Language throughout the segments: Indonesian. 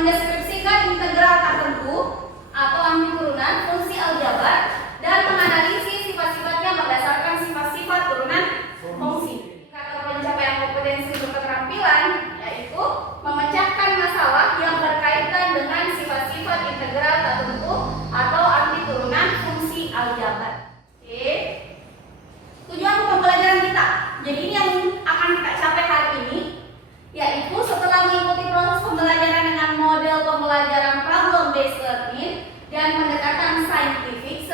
mendeskripsikan integral tertentu atau anti turunan fungsi aljabar dan menganalisis sifat-sifatnya berdasarkan sifat-sifat turunan fungsi. Indikator pencapaian kompetensi berketerampilan yaitu memecahkan masalah yang berkaitan dengan sifat-sifat integral tertentu atau anti turunan fungsi aljabar. Oke. Tujuan pembelajaran kita. Jadi ini yang akan kita capai hari ini, yaitu setelah mengikuti proses pembelajaran dengan model pembelajaran problem based learning dan pendekatan saintifik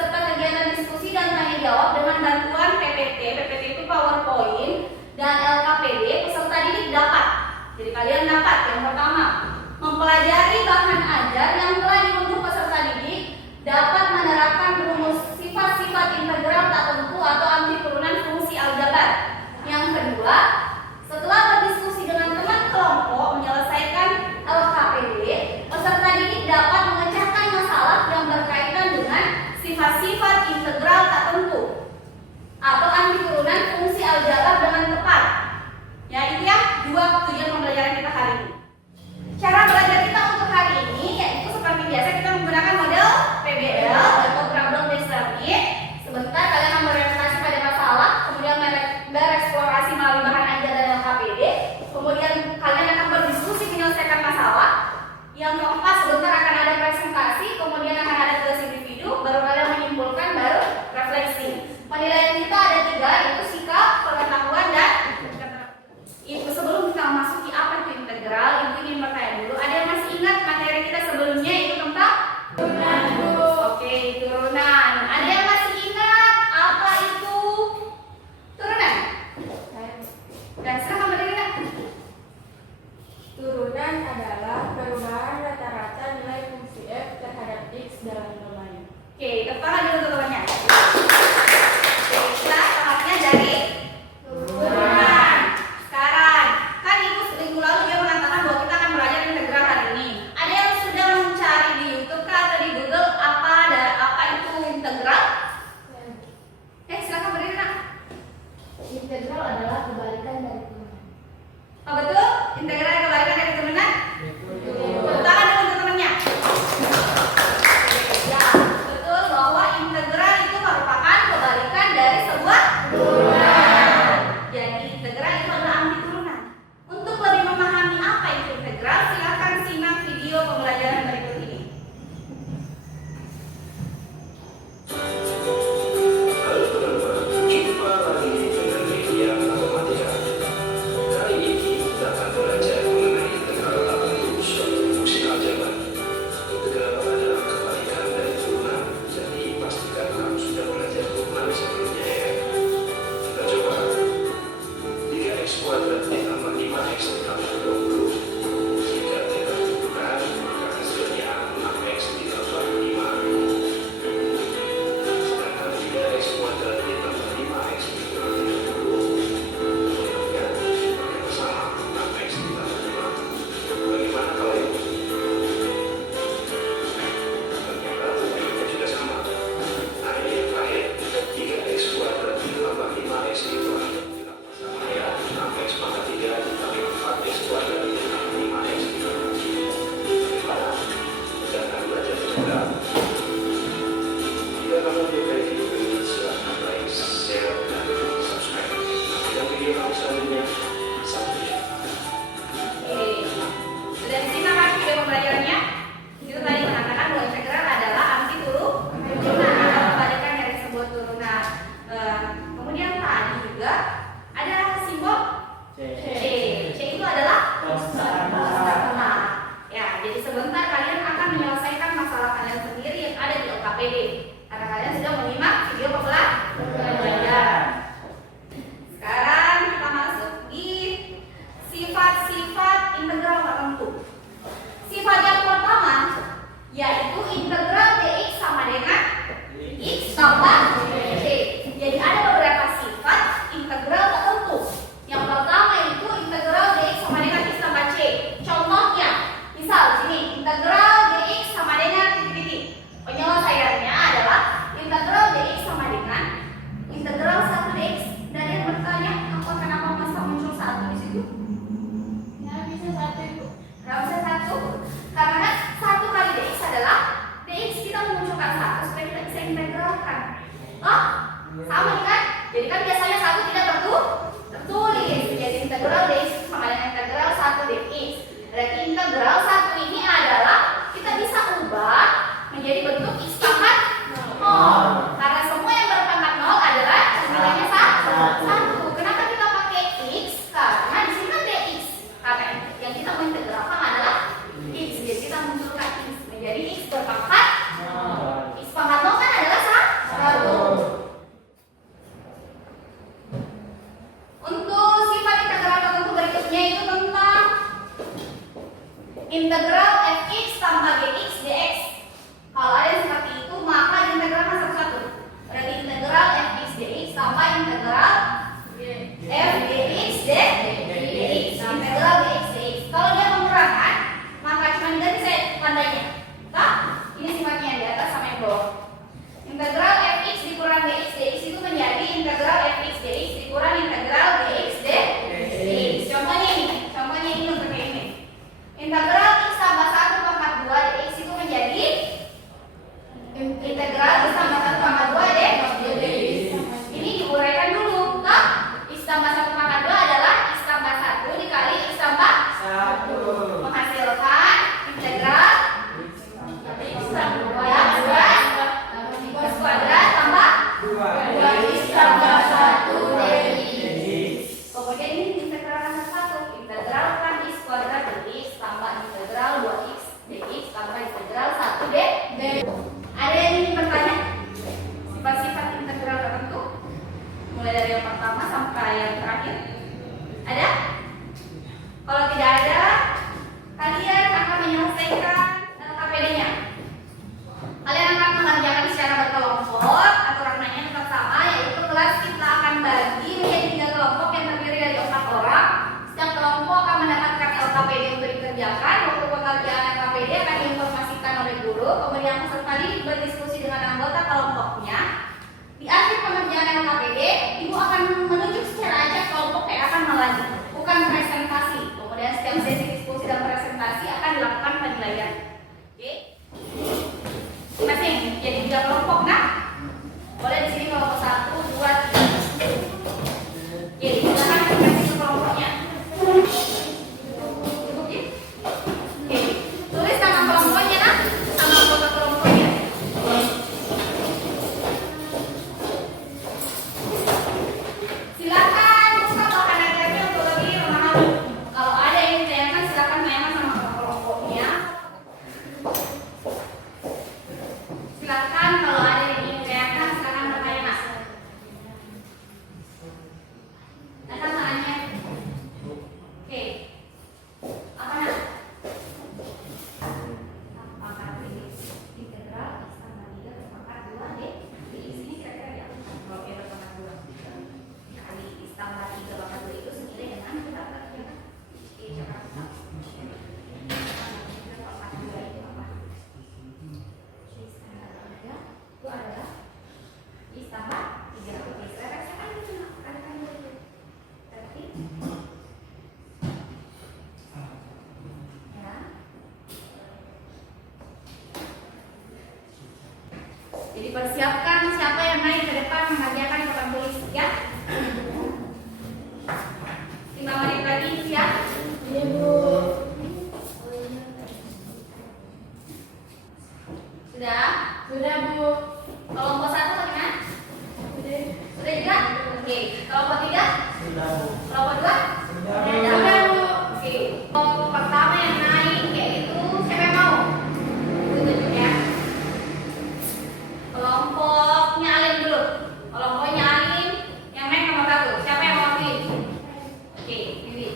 Kalau tidak ada, kalian akan menyelesaikan LKPD-nya. Kalian akan mengerjakan secara berkelompok. Aturannya tetap sama, yaitu kelas kita akan bagi menjadi 3 kelompok yang terdiri dari 4 orang. Setiap kelompok akan mendapatkan LKPD untuk dikerjakan. Waktu pengerjaan LKPD akan diinformasikan oleh guru. Kemudian peserta didik berdiskusi dengan anggota kelompoknya. Di akhir pengerjaan LKPD, ibu akan menunjuk secara acak kelompok yang akan melakukan presentasi. Kemudian setiap sesi diskusi dan presentasi akan dilakukan penilaian. Oke? Masing jadi 3 kelompok, nah? Boleh di sini kelompok 1, 2, 3. Oke, silakan kasih kelompoknya. Oke, tulis nama kelompoknya, nah, sama anggota kelompoknya. Silakan buka bahan ajarnya untuk lebih memahami. Kalau ada yang ditanyakan, silakan tanyakan sama kelompoknya. Silakan kalau ada yang ingin ditanyakan, silakan bertanya. Angkat tangannya. Oke. Apa nak? Pangkat ini integral tambah 3 pangkat 2 deh. Di sini kira-kira ya. Kalau kita pangkat 2 kali tambah 3 pangkat 2 itu senilai dengan berapa? Oke, coba. Pangkat 2 itu apa? Itu adalah tambah 3. Oke, saya rasakan itu kalikan dulu. Berarti ya. Jadi persiapkan siapa yang naik ke depan mengerjakan papan tulis ya. 5 menit lagi siap? Iya, Bu. Sudah? Sudah, Bu. Kelompok 1 bagaimana? Sudah. Sudah juga? Oke. Kelompok 3? Sudah, Bu. Kelompok 2? Sudah, Bu. Oke. Kelompok pertama yang naik yaitu siapa yang mau? Tunjuk ya. Kelompoknya Alin dulu. Kelompoknya Alin yang naik nomor 1. Siapa yang mau pilih? Oke, pilih.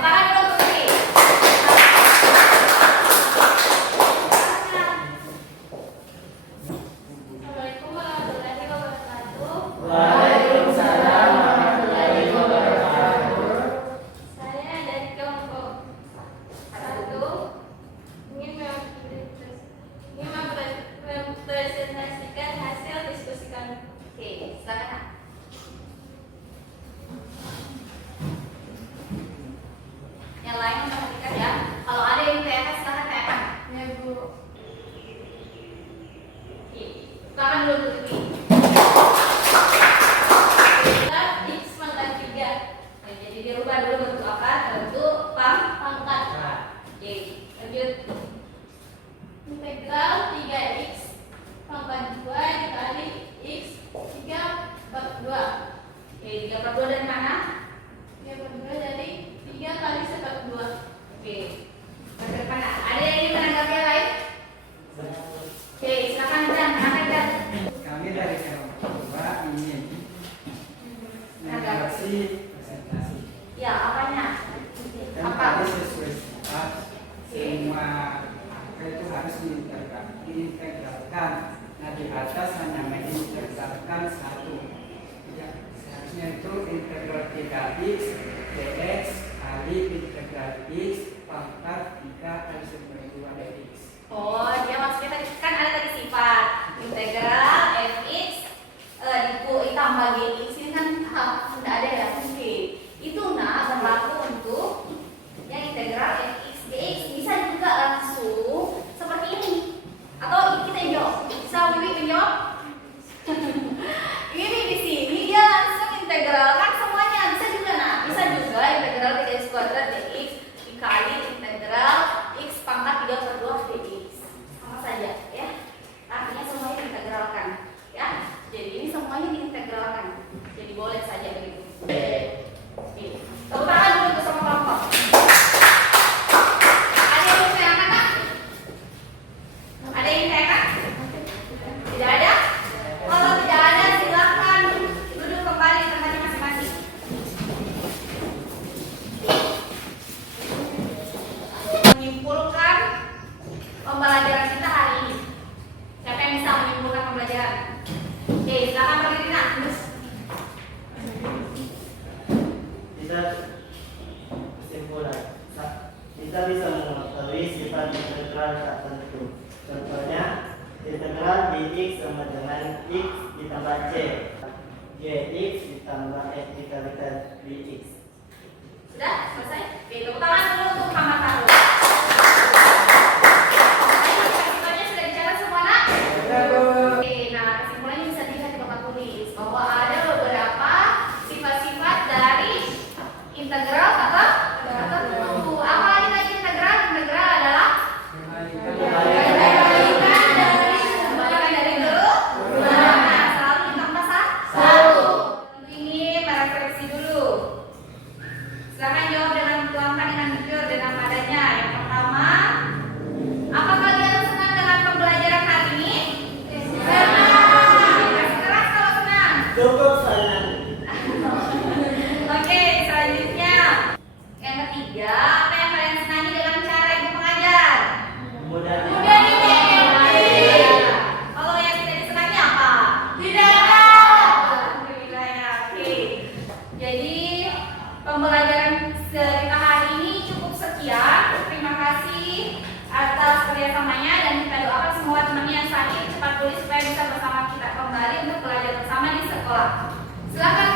Tangan dulu pilih. Assalamualaikum warahmatullahi wabarakatuh. Waalaikumsalam warahmatullahi wabarakatuh. Saya dari kelompok 1 ingin mempresentasikan hasil diskusi kami. Oke, silakan. Yang lain memperhatikan ya. Kalau ada yang ditanyakan, silakan tanyakan. Ya, Bu. Oke, bukakan dulu tutup ini. X pangkat 3. Nah, jadi dirubah dulu bentuk apa? Bentuk pangkat. Oke, lanjut. Integral 3x pangkat 2 dikali x 3/2. Oke, 3/2 dari mana? 3/2 dari 3 kali sekat 2. Oke, ke depan. Ada yang ingin menanggapi yang lain? Oke, silakan Dan. Silakan. Kami dari kelompok 2 ingin mengadopsi presentasi. Ya, apanya? Dan Apa? tadi sesuai sifat semua angka itu harus diintegralkan. Nah, di atas hanya mengintegralkan 1. Ya, seharusnya itu integral 3x dx kali integral x pangkat 3 kali sekunder 2 dx. Oh, dia maksudnya tadi kan ada tadi sifat integral fx ditambah gx ini kan sudah ada ya. Oke, itu berlaku untuk yang integral fx dx. Bisa juga langsung seperti ini atau kita jawab. Bisa Wiwi menjawab? Ini di sini dia langsung integral kan semuanya bisa juga. Nah, bisa juga integral 3x kuadrat dx dikali integral x pangkat 3/2 dx. Sama saja ya. Artinya semuanya diintegralkan ya. Jadi ini semuanya diintegralkan. Jadi boleh saja begitu. kita bisa mengetahui sifat integral tak tentu. Contohnya, integral dx sama dengan x ditambah c, gx ditambah f dikalikan dx. Sudah selesai? Oke, tepuk tangan dulu untuk Muhammad Harun. Kesimpulannya sudah dicatat semua, nak? Oke, nah kesimpulannya bisa dilihat di papan tulis bahwa ada beberapa sifat-sifat dari integral atau tentu. Apa lagi tadi integral? Integral adalah kembalikan dari turunan. Nah, selalu ditambah satu. Tentu ini merefleksi dulu. Silakan jawab dengan tuangkan dengan jujur dan apa adanya. Yang pertama, apa kalian senang dengan pembelajaran hari ini? Senang. Kasih keras kalau senang. Cukup senang. Oke, selanjutnya. Yang ketiga, apa yang kalian senangi dengan cara ibu mengajar? Mudah Mudah dimengerti. Kalau yang tidak disenangi apa? Tidak. Alhamdulillah ya. Oke. Jadi pembelajaran kita hari ini cukup sekian. Terima kasih atas kerjasamanya dan kita doakan semua temannya yang sakit cepat pulih supaya bisa bersama kita kembali untuk belajar bersama di sekolah. Silakan